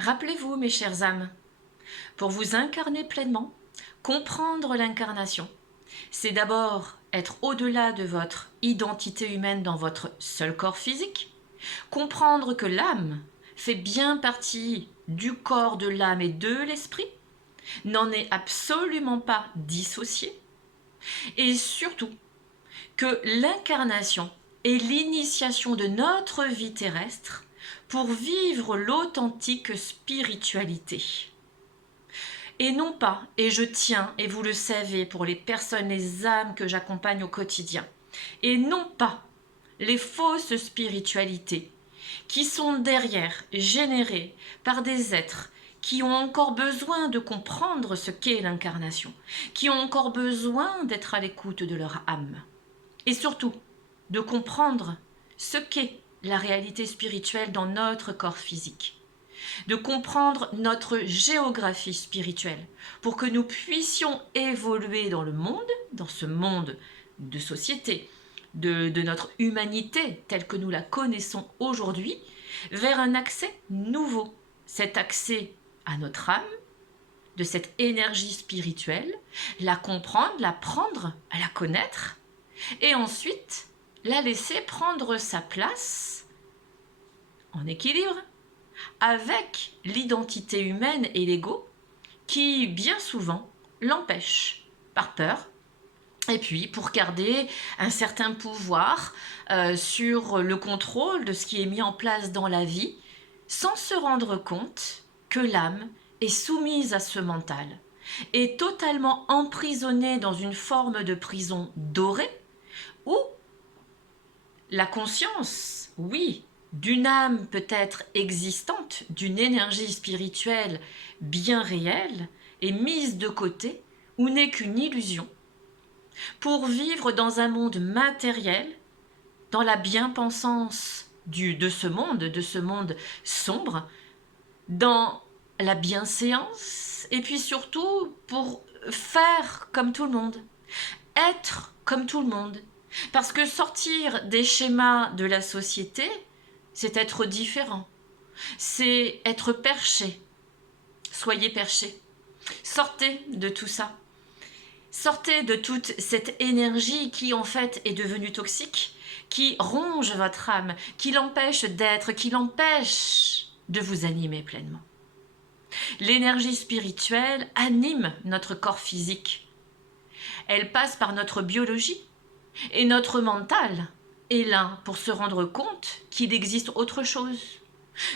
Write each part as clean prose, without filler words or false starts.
Rappelez-vous, mes chères âmes, pour vous incarner pleinement, comprendre l'incarnation, c'est d'abord être au-delà de votre identité humaine dans votre seul corps physique, comprendre que l'âme fait bien partie du corps de l'âme et de l'esprit, n'en est absolument pas dissociée, et surtout que l'incarnation est l'initiation de notre vie terrestre pour vivre l'authentique spiritualité. Et non pas, et je tiens, et vous le savez, pour les personnes, les âmes que j'accompagne au quotidien, et non pas les fausses spiritualités qui sont derrière, générées par des êtres qui ont encore besoin de comprendre ce qu'est l'incarnation, qui ont encore besoin d'être à l'écoute de leur âme, et surtout de comprendre ce qu'est la réalité spirituelle dans notre corps physique, de comprendre notre géographie spirituelle pour que nous puissions évoluer dans le monde, dans ce monde de société, de notre humanité telle que nous la connaissons aujourd'hui, vers un accès nouveau, cet accès à notre âme, de cette énergie spirituelle, la comprendre, la prendre, la connaître, et ensuite la laisser prendre sa place en équilibre avec l'identité humaine et l'ego qui, bien souvent, l'empêchent par peur et puis pour garder un certain pouvoir sur le contrôle de ce qui est mis en place dans la vie sans se rendre compte que l'âme est soumise à ce mental, est totalement emprisonnée dans une forme de prison dorée où la conscience, oui, d'une âme peut-être existante, d'une énergie spirituelle bien réelle, est mise de côté ou n'est qu'une illusion, pour vivre dans un monde matériel, dans la bien-pensance de ce monde sombre, dans la bienséance, et puis surtout pour faire comme tout le monde, être comme tout le monde. Parce que sortir des schémas de la société, c'est être différent, c'est être perché. Soyez perché. Sortez de tout ça. Sortez de toute cette énergie qui en fait est devenue toxique, qui ronge votre âme, qui l'empêche d'être, qui l'empêche de vous animer pleinement. L'énergie spirituelle anime notre corps physique. Elle passe par notre biologie et notre mental est là pour se rendre compte qu'il existe autre chose.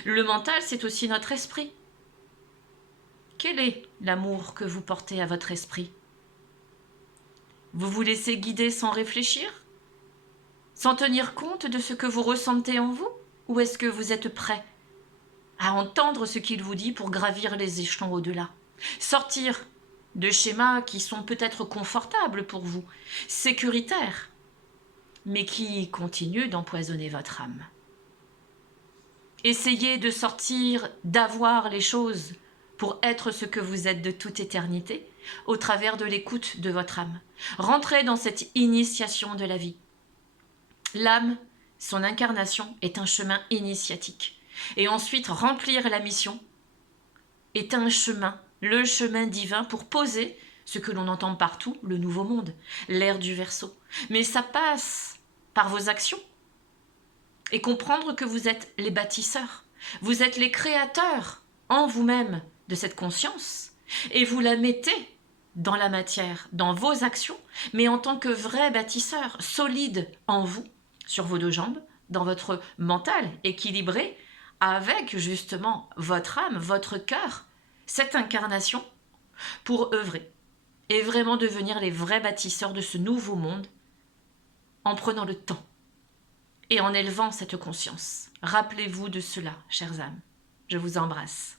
Le mental, c'est aussi notre esprit. Quel est l'amour que vous portez à votre esprit ? Vous vous laissez guider sans réfléchir ? Sans tenir compte de ce que vous ressentez en vous ? Ou est-ce que vous êtes prêt à entendre ce qu'il vous dit pour gravir les échelons au-delà ? Sortir de schémas qui sont peut-être confortables pour vous, sécuritaires, mais qui continuent d'empoisonner votre âme. Essayez de sortir, d'avoir les choses pour être ce que vous êtes de toute éternité, au travers de l'écoute de votre âme. Rentrez dans cette initiation de la vie. L'âme, son incarnation, est un chemin initiatique. Et ensuite, remplir la mission est un chemin, le chemin divin pour poser ce que l'on entend partout, le nouveau monde, l'ère du Verseau. Mais ça passe par vos actions. Et comprendre que vous êtes les bâtisseurs, vous êtes les créateurs en vous-même de cette conscience, et vous la mettez dans la matière, dans vos actions, mais en tant que vrai bâtisseur, solide en vous, sur vos deux jambes, dans votre mental équilibré, avec justement votre âme, votre cœur, cette incarnation, pour œuvrer et vraiment devenir les vrais bâtisseurs de ce nouveau monde en prenant le temps et en élevant cette conscience. Rappelez-vous de cela, chères âmes. Je vous embrasse.